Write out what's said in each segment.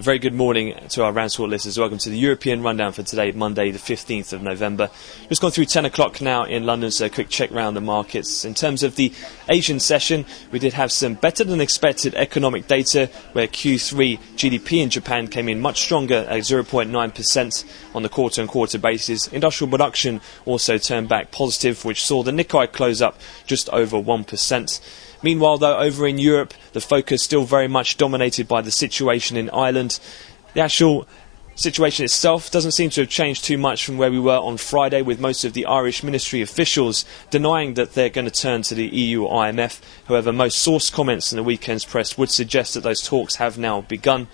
A very good morning to our RANsquawk listeners. Welcome to the European Rundown for today, Monday the 15th of November. Just gone through 10 o'clock now in London, so a quick check round the markets. In terms of the Asian session, we did have some better than expected economic data, where Q3 GDP in Japan came in much stronger at 0.9% on the quarter-on-quarter basis. Industrial production also turned back positive, which saw the Nikkei close up just over 1%. Meanwhile, though, over in Europe, the focus still very much dominated by the situation in Ireland. The actual situation itself doesn't seem to have changed too much from where we were on Friday, with most of the Irish ministry officials denying that they're going to turn to the EU or IMF. However, most source comments in the weekend's press would suggest that those talks have now begun.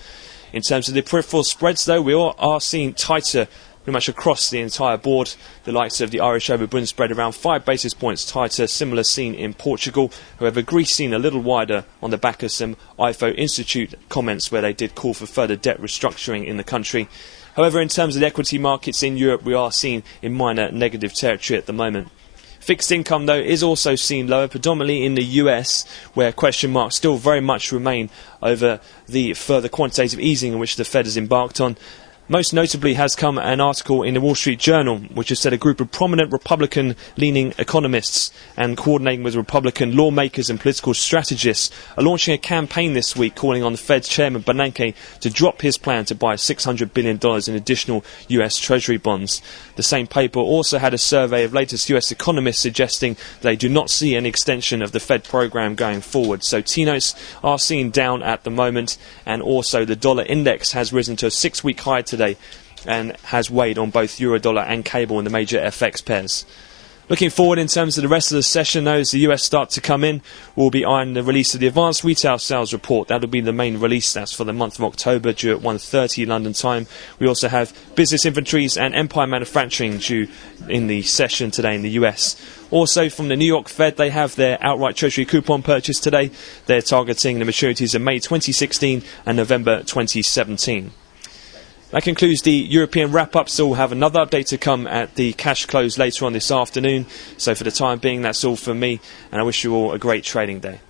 In terms of the peripheral spreads, though, we are seeing tighter pretty much across the entire board. The likes of the Irish over Bund spread around 5 basis points tighter, similar seen in Portugal. However, Greece seen a little wider on the back of some IFO Institute comments where they did call for further debt restructuring in the country. However, in terms of the equity markets in Europe, we are seen in minor negative territory at the moment. Fixed income, though, is also seen lower, predominantly in the US, where question marks still very much remain over the further quantitative easing in which the Fed has embarked on. Most notably has come an article in the Wall Street Journal, which has said a group of prominent Republican-leaning economists and coordinating with Republican lawmakers and political strategists are launching a campaign this week calling on the Fed's chairman Bernanke to drop his plan to buy $600 billion in additional US Treasury bonds. The same paper also had a survey of latest US economists suggesting they do not see any extension of the Fed program going forward. So T-notes are seen down at the moment, and also the dollar index has risen to a 6-week high today and has weighed on both euro-dollar and cable in the major FX pairs. Looking forward in terms of the rest of the session, though, as the US start to come in, we'll be eyeing the release of the advanced retail sales report. That'll be the main release. That's for the month of October, due at 1:30 London time. We also have business inventories and Empire Manufacturing due in the session today in the US. Also, from the New York Fed, they have their outright Treasury coupon purchase today. They're targeting the maturities of May 2016 and November 2017. That concludes the European wrap-up, so we'll have another update to come at the cash close later on this afternoon. So for the time being, that's all from me, and I wish you all a great trading day.